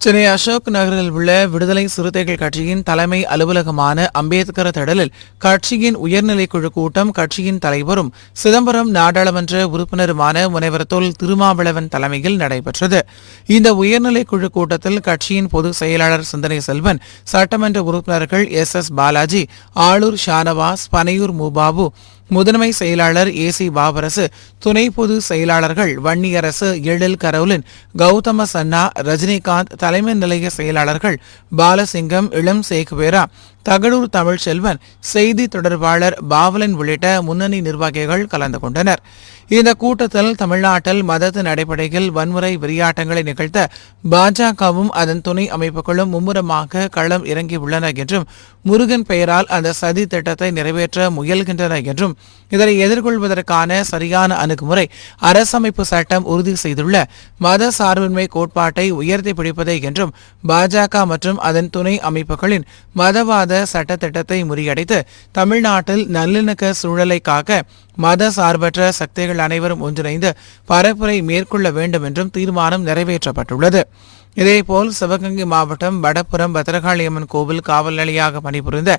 சென்னை அசோக் நகரில் உள்ள விடுதலை சிறுத்தைகள் கட்சியின் தலைமை அலுவலகமான அம்பேத்கர் திடலில் கட்சியின் உயர்நிலைக்குழு கூட்டம் கட்சியின் தலைவரும் சிதம்பரம் நாடாளுமன்ற உறுப்பினருமான முனைவர் தொல் திருமாவளவன் தலைமையில் நடைபெற்றது. இந்த உயர்நிலைக்குழு கூட்டத்தில் கட்சியின் பொதுச் செயலாளர் சிந்தனை செல்வன் சட்டமன்ற உறுப்பினர்கள் எஸ் எஸ் பாலாஜி ஆளூர் ஷானவாஸ் பனையூர் மூபாபு முதன்மை செயலாளர் ஏ சி பாபரசு துணை பொது செயலாளர்கள் வன்னியரசு எழில் கரோலின் கௌதம சன்னா ரஜினிகாந்த் தலைமை நிலைய செயலாளர்கள் பாலசிங்கம் இளம் சேகுவேரா தகடூர் தமிழ்ச்செல்வன் செய்தி தொடர்பாளர் பாவலன் உள்ளிட்ட முன்னணி நிர்வாகிகள் கலந்து கொண்டனர். இந்த கூட்டத்தில் தமிழ்நாட்டில் மதத்தின் அடிப்படையில் வன்முறை வெறியாட்டங்களை நிகழ்த்த பாஜகவும் அதன் துணை அமைப்புகளும் மும்முரமாக களம் இறங்கியுள்ளன என்றும் முருகன் பெயரால் அந்த சதி திட்டத்தை நிறைவேற்ற முயல்கின்றன என்றும் இதனை எதிர்கொள்வதற்கான சரியான அணுகுமுறை அரசமைப்பு சட்டம் உறுதி செய்துள்ள மத சார்பின்மை கோட்பாட்டை உயர்த்தி பிடிப்பதே என்றும் பாஜக மற்றும் அதன் துணை அமைப்புகளின் மதவாத சட்ட திட்டத்தை முறியடித்து தமிழ்நாட்டில் நல்லிணக்க சூழலை காக்க மத சார்பற்ற சக்திகள் அனைவரும் ஒன்றிணைந்து பரப்புரை மேற்கொள்ள வேண்டும் என்றும் தீர்மானம் நிறைவேற்றப்பட்டுள்ளது. இதேபோல் சிவகங்கை மாவட்டம் வடப்புறம் பத்திரகாளியம்மன் கோவில் காவல் நிலையாக பணிபுரிந்த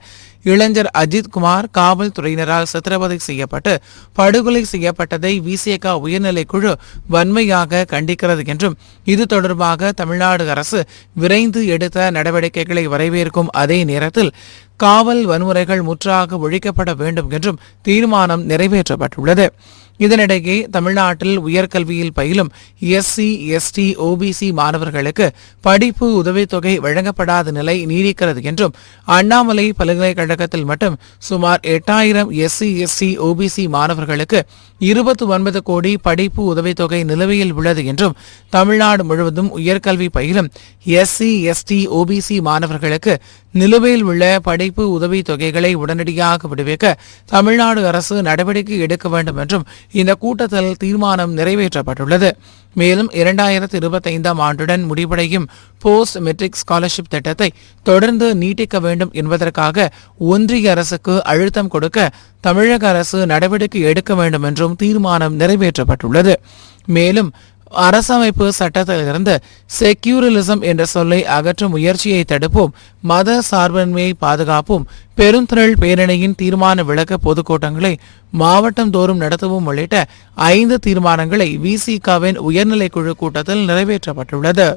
இளைஞர் அஜித்குமார் காவல்துறையினரால் சித்திரவதை செய்யப்பட்டு படுகொலை செய்யப்பட்டதை விசிக உயர்நிலைக்குழு வன்மையாக கண்டிக்கிறது என்றும் இது தொடர்பாக தமிழ்நாடு அரசு விரைந்து எடுத்த நடவடிக்கைகளை வரவேற்கும் அதே நேரத்தில் காவல் வன்முறைகள் முற்றாக ஒழிக்கப்பட வேண்டும் என்றும் தீர்மானம் நிறைவேற்றப்பட்டுள்ளது. இதனிடையே தமிழ்நாட்டில் உயர்கல்வியில் பயிலும் எஸ்சி எஸ்டி ஓபிசி மாணவர்களுக்கு படிப்பு உதவித்தொகை வழங்கப்படாத நிலை நீடிக்கிறது என்றும் அண்ணாமலை பல்கலைக்கழகத்தில் மட்டும் சுமார் எட்டாயிரம் எஸ்சி எஸ்டி ஓபிசி மாணவர்களுக்கு இருபத்தி ஒன்பது கோடி படிப்பு உதவித்தொகை நிலுவையில் உள்ளது என்றும் தமிழ்நாடு முழுவதும் உயர்கல்வி பயிலும் எஸ்சி எஸ்டி ஓபிசி மாணவர்களுக்கு நிலுவையில் உள்ள படிப்பு உதவித் தொகைகளை உடனடியாக விடுவிக்க தமிழ்நாடு அரசு நடவடிக்கை எடுக்க வேண்டும் என்றும் இந்த கூட்டத்தில் தீர்மானம் நிறைவேற்றப்பட்டுள்ளது. மேலும் இரண்டாயிரத்தி இருபத்தைந்தாம் ஆண்டுடன் முடிவடையும் போஸ்ட் மெட்ரிக் ஸ்காலர்ஷிப் திட்டத்தை தொடர்ந்து நீட்டிக்க வேண்டும் என்பதற்காக ஒன்றிய அரசுக்கு அழுத்தம் கொடுக்க தமிழக அரசு நடவடிக்கை எடுக்க வேண்டும் என்றும் தீர்மானம் நிறைவேற்றப்பட்டுள்ளது. மேலும் அரசமைப்பு சட்டத்திலிருந்து செக்யூரலிசம் என்ற சொல்லை அகற்றும் முயற்சியை தடுப்போம். மத சார்பின்மையை பாதுகாப்போம் பெருந்திரள் பேரணியின் தீர்மான விளக்க பொதுக்கூட்டங்களை மாவட்டம் தோறும் நடத்தவும் உள்ளிட்ட ஐந்து தீர்மானங்களை விசிகாவின் உயர்நிலைக்குழு கூட்டத்தில் நிறைவேற்றப்பட்டுள்ளது.